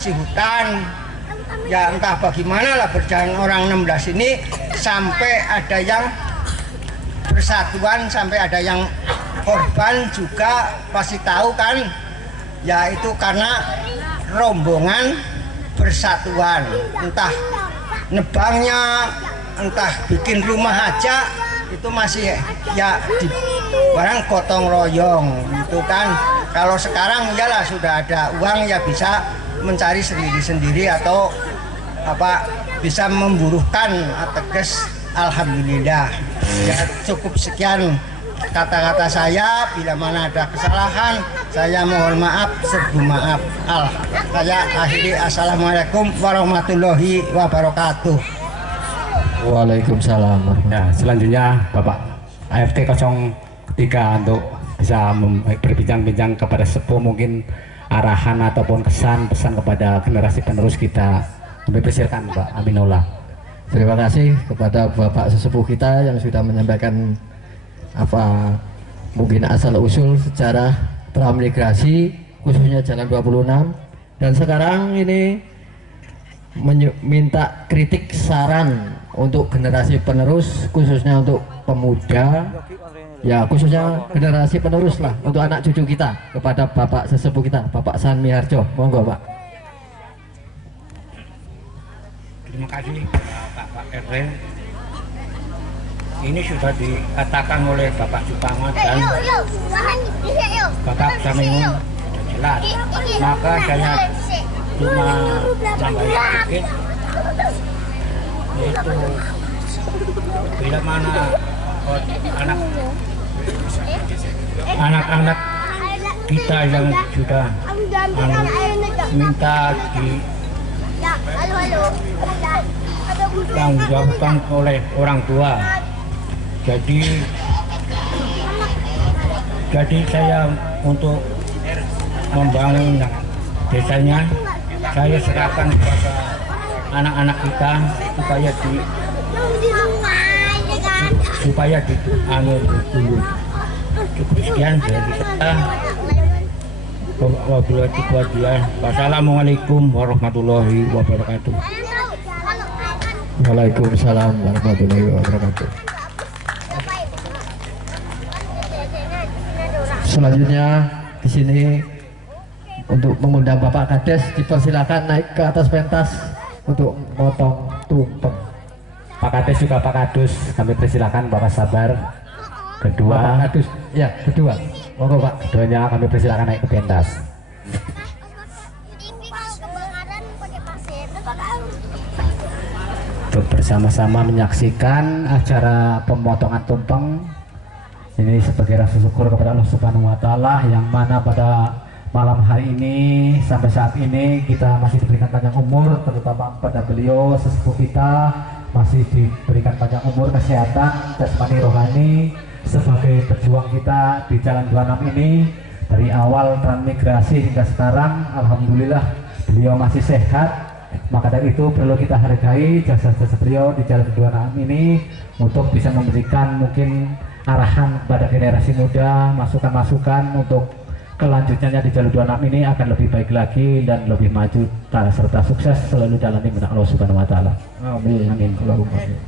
Si hutan ya entah bagaimana lah berjalan orang 16 ini sampai ada yang bersatuan, sampai ada yang korban juga pasti tahu kan ya, itu karena rombongan bersatuan, entah nebangnya entah bikin rumah aja itu masih ya di barang gotong royong itu kan. Kalau sekarang iyalah sudah ada uang ya bisa mencari sendiri-sendiri atau apa bisa memburuhkan ateges. Alhamdulillah ya, cukup sekian kata-kata saya. Bila mana ada kesalahan saya mohon maaf, serbu maaf. Saya akhiri, assalamualaikum warahmatullahi wabarakatuh. Waalaikumsalam. Nah, selanjutnya Bapak AFT 03 untuk bisa berbincang-bincang kepada sepuh, mungkin arahan ataupun kesan-pesan kepada generasi penerus kita. Kami persilakan Mbak Aminullah. Terima kasih kepada Bapak sesepuh kita yang sudah menyampaikan apa mungkin asal usul sejarah transmigrasi khususnya Jalan 26, dan sekarang ini minta kritik saran untuk generasi penerus khususnya untuk pemuda ya, khususnya generasi penerus lah, untuk anak cucu kita, kepada Bapak sesepuh kita Bapak Sanmi Harjo. Monggo Pak. Terima kasih Pak RT. Ini sudah dikatakan oleh Bapak Suparman dan Bapak Samingun jelas, maka saya cuma tambah sedikit, yaitu bila mana anak-anak kita yang sudah minta ditanggungjawabkan oleh orang tua, jadi saya untuk membangun desanya saya serahkan kepada anak-anak kita supaya dulu. Cukup sekian dari kita. Wassalamualaikum warahmatullahi wabarakatuh. Waalaikumsalam warahmatullahi wabarakatuh. Selanjutnya di sini untuk mengundang Bapak Kades, dipersilakan naik ke atas pentas untuk motong tumpeng. Pak Kades juga Pak Kadus, kami persilakan Bapak Sabar. Kedua, Bapak Kadus, ya kedua. Monggo Pak. Keduanya kami persilakan naik ke pentas. Untuk bersama-sama menyaksikan acara pemotongan tumpeng ini sebagai rasa syukur kepada Allah Subhanahu wa Ta'ala, yang mana pada malam hari ini sampai saat ini kita masih diberikan panjang umur, terutama pada beliau sesepuh kita masih diberikan panjang umur, kesehatan jasmani rohani sebagai pejuang kita di Jalan 26 ini. Dari awal transmigrasi hingga sekarang alhamdulillah beliau masih sehat. Maka dari itu perlu kita hargai jasa-jasa beliau di Jalan 26 ini untuk bisa memberikan mungkin arahan kepada generasi muda, masukan-masukan untuk kelanjutannya di Jalan 26 ini akan lebih baik lagi dan lebih maju serta sukses selalu dalam lindungan Allah Subhanahu wa Ta'ala. Amin. Amin. Allahumma amin.